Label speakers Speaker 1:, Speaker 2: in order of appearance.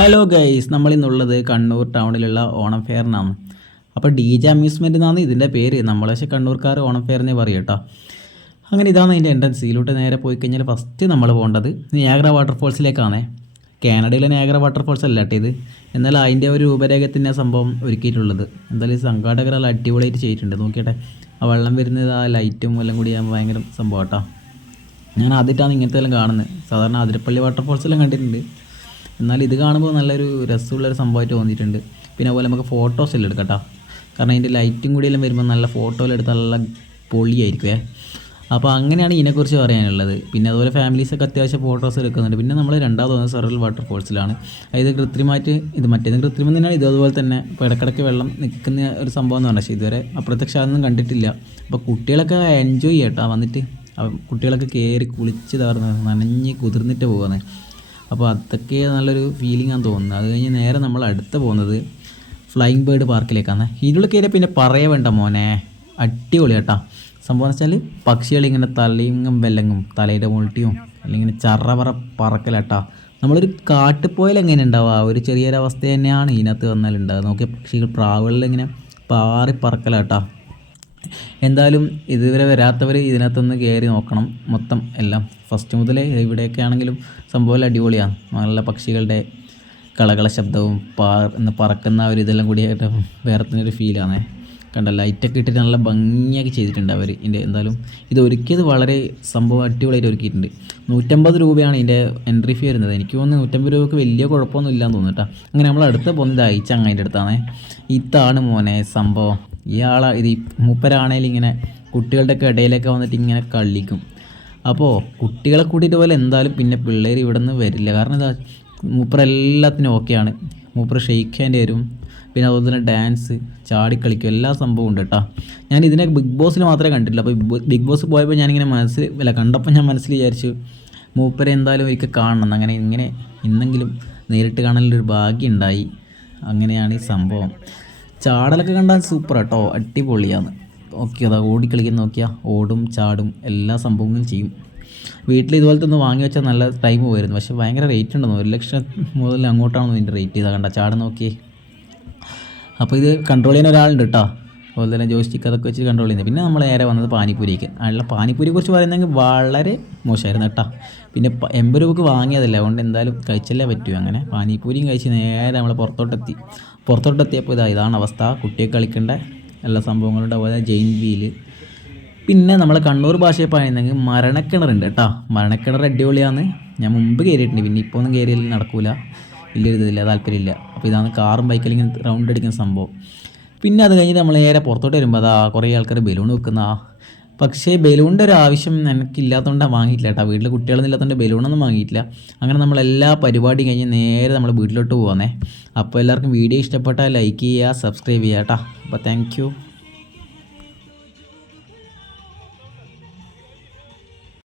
Speaker 1: Hello guys നമ്മളിന്നുള്ളത് കണ്ണൂർ ടൗണിലുള്ള ഓണം ഫെയറിനാണ്. അപ്പോൾ ഡി ജെ അമ്യൂസ്മെന്റ് എന്നാണ് ഇതിന്റെ പേര്. നമ്മൾ പക്ഷേ കണ്ണൂർക്കാർ ഓണം ഫെയർ എന്നേ പറയും കേട്ടോ. അങ്ങനെ ഇതാണ് അതിന്റെ എൻട്രൻസ് ഇതിലോട്ട് നേരെ പോയി കഴിഞ്ഞാൽ ഫസ്റ്റ് നമ്മൾ പോകേണ്ടത് നിയാഗ്ര വാട്ടർഫോൾസിലേക്കാണ് കാനഡയിലെ നിയാഗ്ര വാട്ടർഫോൾസ് അല്ല കേട്ടോ ഇത്. എന്നാൽ അതിന്റെ ഒരു രൂപരേഖ തന്നെ സംഭവം ഒരുക്കിയിട്ടുള്ളത്. എന്തായാലും സംഘാടകർ നല്ല അടിപൊളിയായിട്ട് ചെയ്തിട്ടുണ്ട്. നോക്കിയട്ടെ. ആ വെള്ളം വരുന്നത് ആ ലൈറ്റും എല്ലാം കൂടി ഭയങ്കര സംഭവം കേട്ടോ. ഞാൻ ആദ്യമായിട്ടാണ് ഇങ്ങനത്തെ എല്ലാം കാണുന്നത്. സാധാരണ അതിരപ്പള്ളി വാട്ടർഫോൾസ് എല്ലാം കണ്ടിട്ടുണ്ട്. എന്നാൽ ഇത് കാണുമ്പോൾ നല്ലൊരു രസമുള്ളൊരു സംഭവമായിട്ട് തോന്നിയിട്ടുണ്ട്. പിന്നെ അതുപോലെ നമുക്ക് ഫോട്ടോസ് എല്ലാം എടുക്കാം കേട്ടോ. കാരണം അതിന്റെ ലൈറ്റും കൂടി എല്ലാം വരുമ്പോൾ നല്ല ഫോട്ടോ എടുത്താൽ നല്ല പൊളിയായിരിക്കുമേ അപ്പോൾ അങ്ങനെയാണ് ഇതിനെക്കുറിച്ച് പറയാനുള്ളത്. പിന്നെ അതുപോലെ ഫാമിലീസൊക്കെ അത്യാവശ്യം ഫോട്ടോസ് എടുക്കുന്നുണ്ട്. പിന്നെ നമ്മൾ രണ്ടാമത് വന്നത് സെറൽ വാട്ടർഫോൾസിലാണ് അതായത് കൃത്രിമമായിട്ട് ഇത് മറ്റേത് കൃത്രിമം തന്നെയാണ്. ഇതുപോലെ തന്നെ ഇപ്പോൾ ഇടക്കിടയ്ക്ക് വെള്ളം നിൽക്കുന്ന ഒരു സംഭവം എന്ന് പറഞ്ഞാൽ പക്ഷേ ഇതുവരെ അപ്രത്യക്ഷമൊന്നും കണ്ടിട്ടില്ല. അപ്പോൾ കുട്ടികളൊക്കെ എൻജോയ് ചെയ്യട്ടോ വന്നിട്ട് കുട്ടികളൊക്കെ കയറി കുളിച്ച് തകർന്ന് നനഞ്ഞ് കുതിർന്നിട്ട് പോകുന്നത് അപ്പോൾ അതൊക്കെ നല്ലൊരു ഫീലിംഗ് ആണെന്ന് തോന്നുന്നത് അത് കഴിഞ്ഞ് നേരെ നമ്മൾ അടുത്ത് പോകുന്നത് ഫ്ലൈയിങ് ബേർഡ് പാർക്കിലേക്കാണ് ഇതിനുള്ള കയറിയാൽ പിന്നെ പറയേ വേണ്ട മോനെ. അടിപൊളി കേട്ടോ. സംഭവം എന്ന് വെച്ചാൽ പക്ഷികൾ ഇങ്ങനെ തലയിങ്ങും വെല്ലങ്ങും തലയുടെ മുൾട്ടിയും അല്ലെങ്കിൽ ഇങ്ങനെ ചറപറ പറക്കലട്ടാ. നമ്മളൊരു കാട്ടുപോയാൽ എങ്ങനെ ഉണ്ടാവുക ഒരു ചെറിയൊരു അവസ്ഥ തന്നെയാണ് ഇതിനകത്ത് വന്നാൽ ഉണ്ടാവുക നോക്കിയ പക്ഷികൾ പ്രാവുകളിൽ ഇങ്ങനെ പാറി പറക്കലാട്ടാ. എന്തായാലും ഇതുവരെ വരാത്തവർ ഇതിനകത്തൊന്ന് കയറി നോക്കണം മൊത്തം എല്ലാം. ഫസ്റ്റ് മുതലേ ഇവിടെയൊക്കെ ആണെങ്കിലും സംഭവം അടിപൊളിയാണ് നല്ല പക്ഷികളുടെ കളകള ശബ്ദവും പാ എന്ന് പറക്കുന്ന ഒരു ഇതെല്ലാം കൂടി വേറെ തന്നെ ഒരു ഫീലാണ് കണ്ട ലൈറ്റൊക്കെ ഇട്ടിട്ട് നല്ല ഭംഗിയാക്കി ചെയ്തിട്ടുണ്ട് അവർ ഇതിന്റെ എന്തായാലും ഇത് ഒരുക്കിയത് വളരെ സംഭവം അടിപൊളിയായിട്ട് ഒരുക്കിയിട്ടുണ്ട്. നൂറ്റമ്പത് രൂപയാണ് ഇതിന്റെ എൻട്രി ഫീ വരുന്നത്. എനിക്ക് തോന്നുന്നു നൂറ്റമ്പത് രൂപയ്ക്ക് വലിയ കുഴപ്പമൊന്നും ഇല്ലാന്ന് തോന്നുന്നു കേട്ടോ. അങ്ങനെ നമ്മൾ അടുത്ത് പോകുന്നത് അയച്ചങ്ങതിന്റെ അടുത്താണ്. ഇതാണ് മോനെ സംഭവം. ഇയാളാ ഇത് മൂപ്പരാണേലും ഇങ്ങനെ കുട്ടികളുടെയൊക്കെ ഇടയിലൊക്കെ വന്നിട്ട് ഇങ്ങനെ കളിക്കും. അപ്പോൾ കുട്ടികളെ കൂട്ടിയിട്ട് പോലെ എന്തായാലും പിന്നെ പിള്ളേർ ഇവിടെ നിന്ന് വരില്ല. കാരണം എന്താ മൂപ്പർ എല്ലാത്തിനും ഓക്കെയാണ് മൂപ്പർ ഷെയ്ക്ക് ഹാൻഡ് വരും പിന്നെ അതുപോലെ തന്നെ ഡാൻസ് ചാടിക്കളിക്കും എല്ലാ സംഭവവും ഉണ്ട് കേട്ടോ ഞാൻ ഇതിനെ ബിഗ് ബോസിൽ മാത്രമേ കണ്ടിട്ടില്ല അപ്പോൾ ബിഗ് ബോസ് പോയപ്പോൾ ഞാനിങ്ങനെ മനസ്സിൽ അല്ല കണ്ടപ്പോൾ ഞാൻ മനസ്സിൽ വിചാരിച്ചു മൂപ്പരെ എന്തായാലും ഒരിക്കൽ കാണണം അങ്ങനെ ഇങ്ങനെ ഇന്നെങ്കിലും നേരിട്ട് കാണാനൊരു ഭാഗ്യം ഉണ്ടായി. അങ്ങനെയാണ് ഈ സംഭവം. ചാടലൊക്കെ കണ്ടാൽ സൂപ്പർ കേട്ടോ അടിപൊളിയാണ്. ഓക്കെ അതാ ഓടിക്കളിക്കുന്ന നോക്കിയാൽ ഓടും ചാടും എല്ലാ സംഭവങ്ങളും ചെയ്യും. വീട്ടിൽ ഇതുപോലത്തെ ഒന്ന് വാങ്ങി വെച്ചാൽ നല്ല ടൈം പോയിരുന്നു. പക്ഷേ ഭയങ്കര റേറ്റ് ഉണ്ടെന്ന് ഒരു ലക്ഷം മുതൽ അങ്ങോട്ടാണ് ഇതിന്റെ റേറ്റ് ചെയ്താൽ കണ്ട ചാട് നോക്കിയേ. അപ്പോൾ ഇത് കൺട്രോൾ ചെയ്യുന്ന ഒരാളുണ്ട് കേട്ടോ അതുപോലെ തന്നെ ജോയിസ്റ്റിക്ക് അതൊക്കെ വെച്ച് കൺട്രോൾ ചെയ്യുന്നത്. പിന്നെ നമ്മൾ നേരെ വന്നത് പാനിപ്പൂരിക്ക്. അതിനുള്ള പാനിപ്പൂരിയെ കുറിച്ച് പറയുന്നെങ്കിൽ വളരെ മോശമായിരുന്നു കേട്ടോ. പിന്നെ എൺപത് രൂപക്ക് വാങ്ങിയതല്ല. അതുകൊണ്ട് എന്തായാലും കഴിച്ചല്ലേ പറ്റൂ. അങ്ങനെ പാനിപ്പൂരിയും കഴിച്ച് നേരെ നമ്മൾ പുറത്തോട്ടെത്തി. പുറത്തോട്ടെത്തിയപ്പോൾ ഇതാ ഇതാണ് അവസ്ഥ. കുട്ടിയെ കളിക്കേണ്ട എല്ലാ സംഭവങ്ങളുണ്ട്. അതുപോലെ ജെയിൻ വീൽ പിന്നെ നമ്മൾ കണ്ണൂർ ഭാഷയിൽ പറയുന്നെങ്കിൽ മരണക്കിണറുണ്ട് കേട്ടോ. മരണക്കിണർ അടിപൊളിയാണ്. ഞാൻ മുമ്പ് കയറിയിട്ടുണ്ട്. പിന്നെ ഇപ്പോൾ ഒന്നും കയറിയില്ല. നടക്കൂല. വലിയൊരു ഇതില്ല. താല്പര്യമില്ല. അപ്പോൾ ഇതാണ് കാറും ബൈക്കിൽ ഇങ്ങനെ റൗണ്ട് അടിക്കുന്ന സംഭവം. പിന്നെ അത് കഴിഞ്ഞ് നമ്മൾ നേരെ പുറത്തോട്ട് വരുമ്പോൾ അതാ കുറേ ആൾക്കാർ ബലൂൺ വെക്കുന്ന പക്ഷേ ബലൂണിന്റെ ഒരു ആവശ്യം എനിക്കില്ലാത്തതുകൊണ്ടാണ് വാങ്ങിയിട്ടില്ല കേട്ടോ. വീട്ടിൽ കുട്ടികളൊന്നും ഇല്ലാത്തതുകൊണ്ട് ബലൂണൊന്നും വാങ്ങിയിട്ടില്ല. അങ്ങനെ നമ്മൾ എല്ലാ പരിപാടിയും കഴിഞ്ഞ് നേരെ നമ്മൾ വീട്ടിലോട്ട് പോകുന്നേ അപ്പോൾ എല്ലാവർക്കും വീഡിയോ ഇഷ്ടപ്പെട്ടാൽ ലൈക്ക് ചെയ്യുക സബ്സ്ക്രൈബ് ചെയ്യുക കേട്ടോ. അപ്പോൾ താങ്ക്